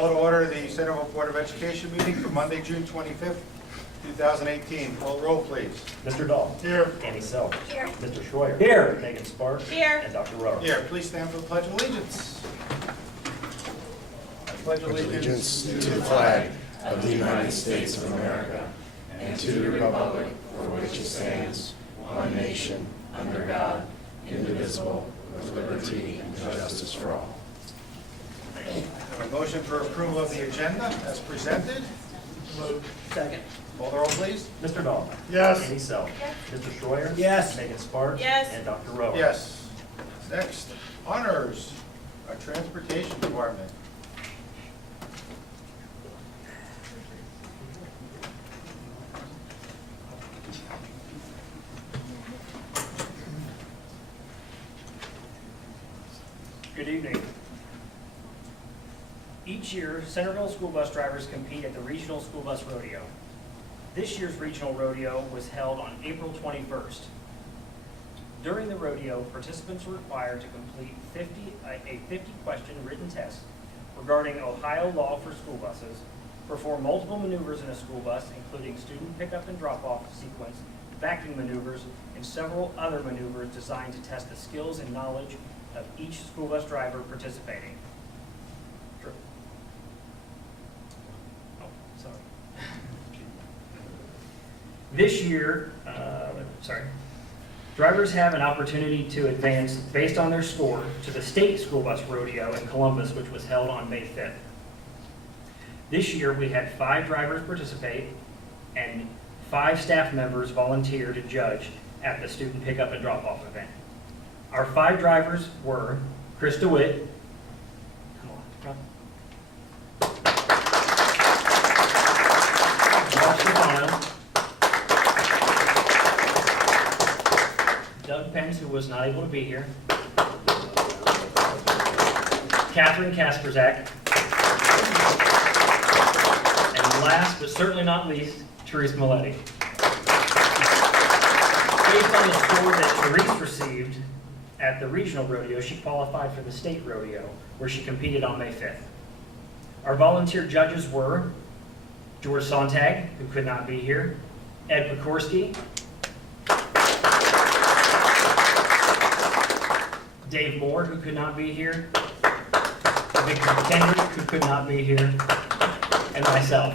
Call to order the Centerville Board of Education meeting for Monday, June 25th, 2018. Call roll, please. Mr. Dahl. Here. Annie Self. Here. Mr. Schroyer. Here. Megan Sparks. Here. And Dr. Rohr. Here, please stand for the Pledge of Allegiance. I pledge allegiance to the flag of the United States of America and to the republic for which it stands, one nation, under God, indivisible, with liberty and justice for all. A motion for approval of the agenda as presented. Second. Call the roll, please. Mr. Dahl. Yes. Annie Self. Yes. Mr. Schroyer. Yes. Megan Sparks. Yes. And Dr. Rohr. Yes. Next, honors, our transportation department. Good evening. Each year, Centerville school bus drivers compete at the Regional School Bus Rodeo. This year's regional rodeo was held on April 21st. During the rodeo, participants were required to complete a 50-question written test regarding Ohio law for school buses, perform multiple maneuvers in a school bus, including student pickup and drop-off sequence, backing maneuvers, and several other maneuvers designed to test the skills and knowledge of each school bus driver participating. Oh, sorry. This year, drivers have an opportunity to advance based on their score to the state school bus rodeo in Columbus, which was held on May 5th. This year, we had 5 drivers participate and 5 staff members volunteer to judge at the student pickup and drop-off event. Our 5 drivers were Chris DeWitt. Come on, come. Mark Stefano. Doug Pence, who was not able to be here. Catherine Kasperzak. And last, but certainly not least, Therese Maletti. Based on the score that Therese received at the regional rodeo, she qualified for the state rodeo, where she competed on May 5th. Our volunteer judges were George Sontag, who could not be here, Ed Pekorski, Dave Moore, who could not be here, Victor Kendrick, who could not be here, and myself.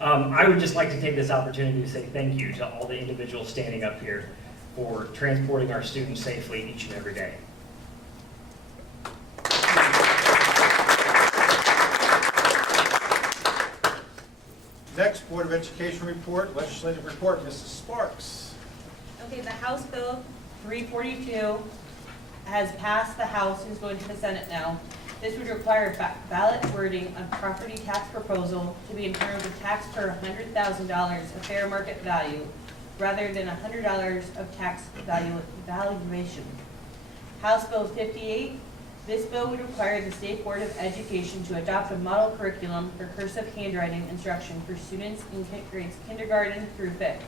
I would just like to take this opportunity to say thank you to all the individuals standing up here for transporting our students safely each and every day. Next, Board of Education report, legislative report, Mrs. Sparks. Okay, the House Bill 342 has passed the House and is going to the Senate now. This would require ballot wording of property tax proposal to be in terms of tax per $100,000 of fair market value rather than $100 of tax valuation. House Bill 58, this bill would require the State Board of Education to adopt a model curriculum for cursive handwriting instruction for students in grades kindergarten through 5th.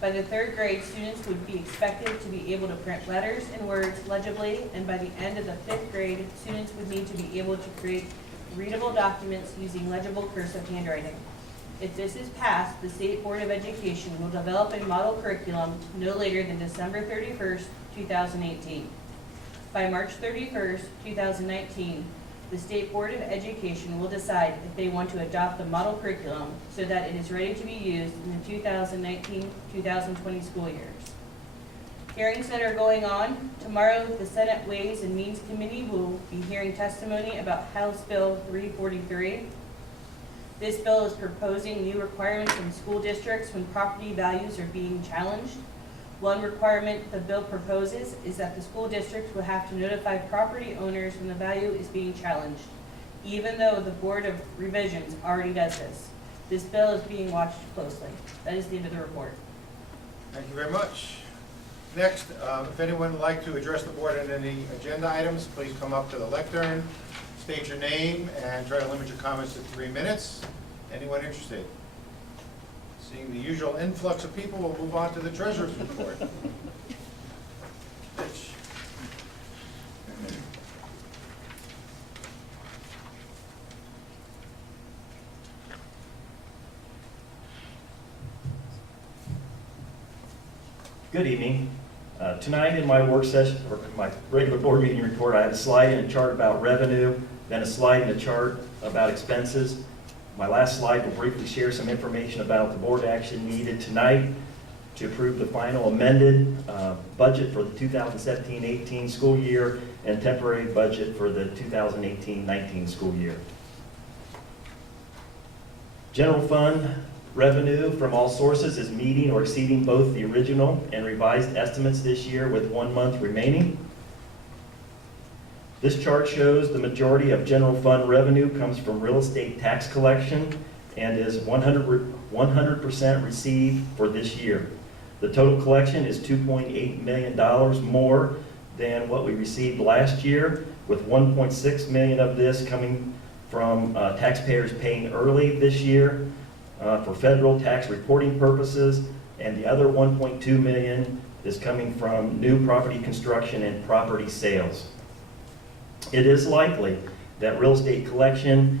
By the 3rd grade, students would be expected to be able to print letters and words legibly, and by the end of the 5th grade, students would need to be able to create readable documents using legible cursive handwriting. If this is passed, the State Board of Education will develop a model curriculum no later than December 31st, 2018. By March 31st, 2019, the State Board of Education will decide if they want to adopt the model curriculum so that it is ready to be used in the 2019-2020 school years. Hearings that are going on. Tomorrow, the Senate Ways and Means Committee will be hearing testimony about House Bill 343. This bill is proposing new requirements in school districts when property values are being challenged. One requirement the bill proposes is that the school district will have to notify property owners when the value is being challenged, even though the Board of Revisions already does this. This bill is being watched closely. That is the end of the report. Thank you very much. Next, if anyone would like to address the board on any agenda items, please come up to the lectern, state your name, and try to limit your comments to 3 minutes. Anyone interested? Seeing the usual influx of people, we'll move on to the treasurer's report. Rich. Good evening. Tonight in my work session, or my regular board meeting report, I have a slide and a chart about revenue, then a slide and a chart about expenses. My last slide will briefly share some information about the board action needed tonight to approve the final amended budget for the 2017-18 school year and temporary budget for the 2018-19 school year. General fund revenue from all sources is meeting or exceeding both the original and revised estimates this year with 1 month remaining. This chart shows the majority of general fund revenue comes from real estate tax collection and is 100% received for this year. The total collection is $2.8 million more than what we received last year, with $1.6 million of this coming from taxpayers paying early this year for federal tax reporting purposes, and the other $1.2 million is coming from new property construction and property sales. It is likely that real estate collection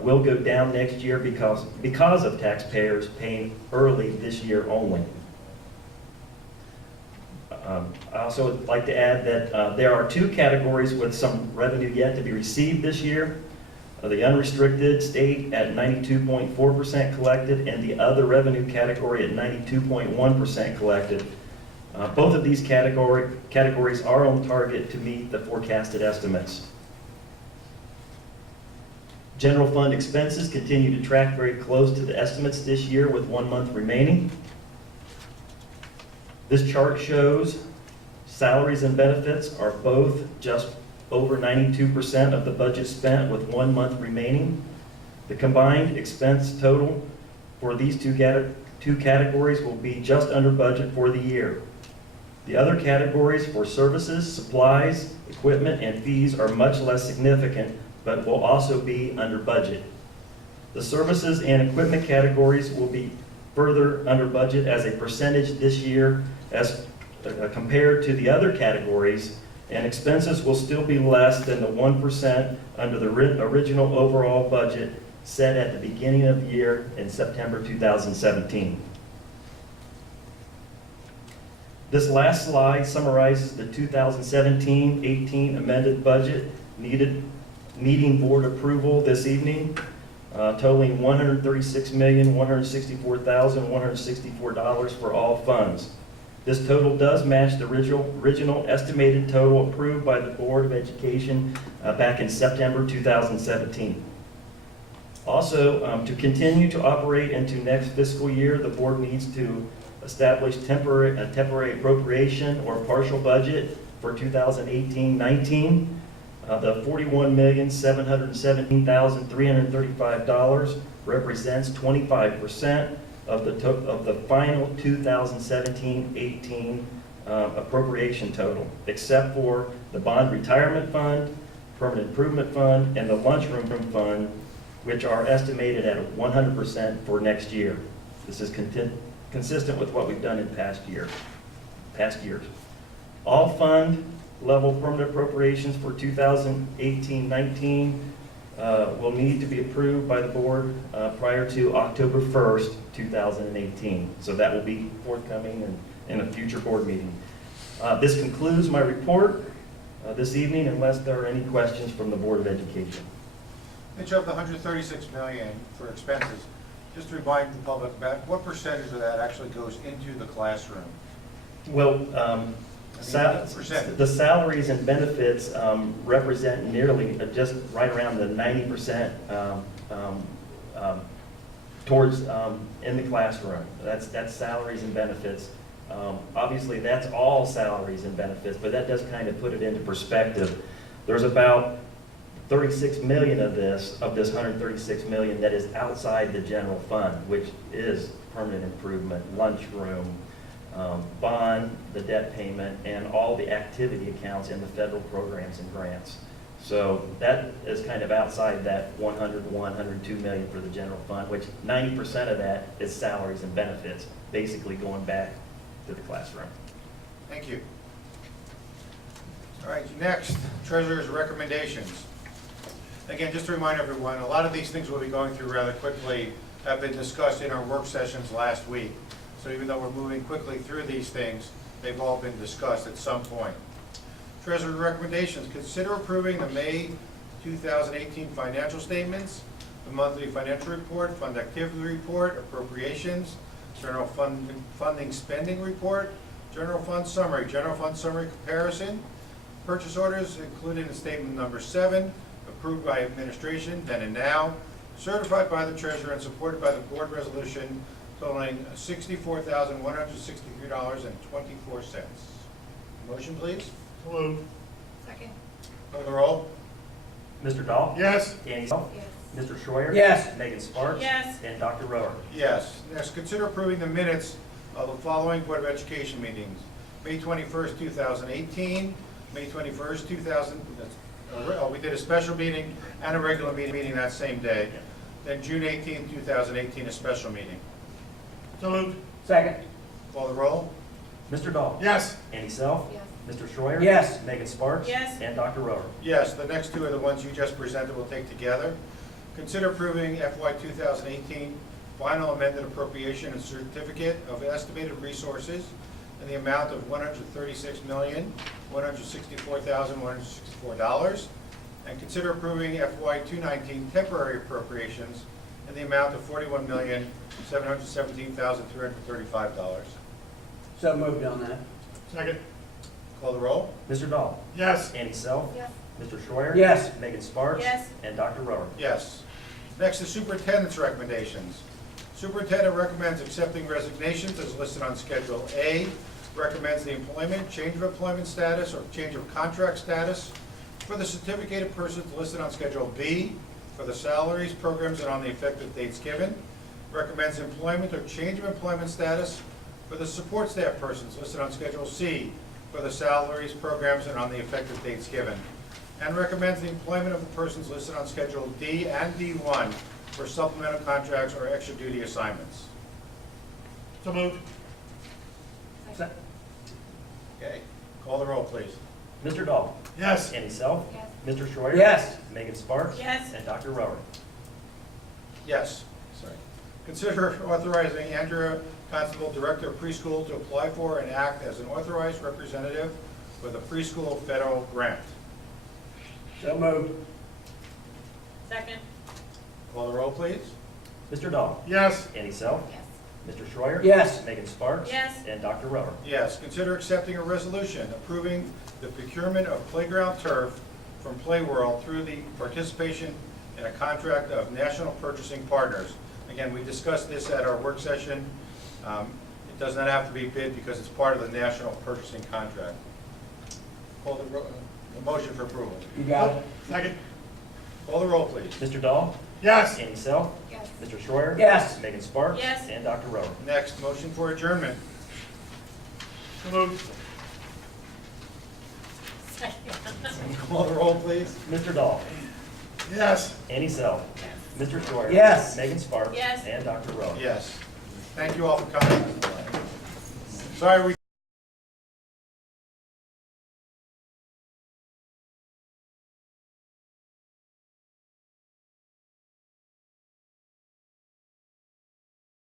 will go down next year because of taxpayers paying early this year only. I also would like to add that there are two categories with some revenue yet to be received this year. The unrestricted state at 92.4% collected, and the other revenue category at 92.1% collected. Both of these categories are on target to meet the forecasted estimates. General fund expenses continue to track very close to the estimates this year with 1 month remaining. This chart shows salaries and benefits are both just over 92% of the budget spent with 1 month remaining. The combined expense total for these two categories will be just under budget for the year. The other categories for services, supplies, equipment, and fees are much less significant, but will also be under budget. The services and equipment categories will be further under budget as a percentage this year as compared to the other categories, and expenses will still be less than the 1% under the original overall budget set at the beginning of the year in September 2017. This last slide summarizes the 2017-18 amended budget needing board approval this evening, totaling $136,164,164 for all funds. This total does match the original estimated total approved by the Board of Education back in September 2017. Also, to continue to operate into next fiscal year, the board needs to establish a temporary appropriation or partial budget for 2018-19. The $41,717,335 represents 25% of the final 2017-18 appropriation total, except for the bond retirement fund, permanent improvement fund, and the lunchroom fund, which are estimated at 100% for next year. This is consistent with what we've done in past years. All fund level permanent appropriations for 2018-19 will need to be approved by the board prior to October 1st, 2018. So that will be forthcoming in a future board meeting. This concludes my report this evening, unless there are any questions from the Board of Education. Mitch, of the $136 million for expenses, just to remind the public about what percentage of that actually goes into the classroom? Well, percentage. the salaries and benefits represent nearly just right around the 90% towards in the classroom. That's salaries and benefits. Obviously, that's all salaries and benefits, but that does kind of put it into perspective. There's about 36 million of this 136 million that is outside the general fund, which is permanent improvement, lunchroom, bond, the debt payment, and all the activity accounts in the federal programs and grants. So that is kind of outside that 102 million for the general fund, which 90% of that is salaries and benefits, basically going back to the classroom. Thank you. All right, next, treasurer's recommendations. Again, just to remind everyone, a lot of these things we'll be going through rather quickly have been discussed in our work sessions last week. So even though we're moving quickly through these things, They've all been discussed at some point. Treasury recommendations, consider approving the May 2018 financial statements, the monthly financial report, fund activity report, appropriations, general funding spending report, general fund summary comparison, purchase orders included in statement number 7, approved by administration then and now, certified by the treasurer and supported by the board resolution totaling $64,163.24. Motion, please. Move. Second. Call the roll. Mr. Dahl? Yes. Annie Self? Yes. Mr. Schreier? Yes. Megan Sparks? Yes. And Dr. Rohr? Yes. Next, consider approving the minutes of the following Board of Education meetings. May 21st, 2018, May 21st, we did a special meeting and a regular meeting that same day. Then June 18th, 2018, a special meeting. So moved. Second. Call the roll. Mr. Dahl? Yes. Annie Self? Yes. Mr. Schreier? Yes. Megan Sparks? Yes. And Dr. Rohr? Yes, the next two are the ones you just presented, we'll take together. Consider approving FY 2018 final amended appropriation and certificate of estimated resources in the amount of $136,164,164. And consider approving FY 2019 temporary appropriations in the amount of $41,717,335. So moved on that. Second. Call the roll. Mr. Dahl? Yes. Annie Self? Yes. Mr. Schreier? Yes. Megan Sparks? Yes. And Dr. Rohr? Yes. Next is superintendent's recommendations. Superintendent recommends accepting resignations as listed on Schedule A, recommends the employment, change of employment status, or change of contract status for the certificated persons listed on Schedule B, for the salaries, programs, and on the effective dates given, recommends employment or change of employment status for the support staff persons listed on Schedule C, for the salaries, programs, and on the effective dates given, and recommends the employment of the persons listed on Schedule D and D1 for supplemental contracts or extra duty assignments. So moved. Se- Okay, call the roll, please. Mr. Dahl? Yes. Annie Self? Yes. Mr. Schreier? Yes. Megan Sparks? Yes. And Dr. Rohr? Yes. Sorry. Consider authorizing Andrea Constable, Director of Preschool, to apply for and act as an authorized representative with a preschool federal grant. So moved. Second. Call the roll, please. Mr. Dahl? Yes. Annie Self? Yes. Mr. Schreier? Yes. Megan Sparks? Yes. And Dr. Rohr? Yes, consider accepting a resolution approving the procurement of playground turf from Playworld through the participation in a contract of National Purchasing Partners. Again, we discussed this at our work session. It does not have to be bid because it's part of the national purchasing contract. Call the motion for approval. You got it. Second. Call the roll, please. Mr. Dahl? Yes. Annie Self? Yes. Mr. Schreier? Yes. Megan Sparks? Yes. And Dr. Rohr? Next, motion for adjournment. So moved. Second. Call the roll, please. Mr. Dahl? Yes. Annie Self? Mr. Schreier? Yes. Megan Sparks? Yes. And Dr. Rohr? Yes. Thank you all for coming. Sorry we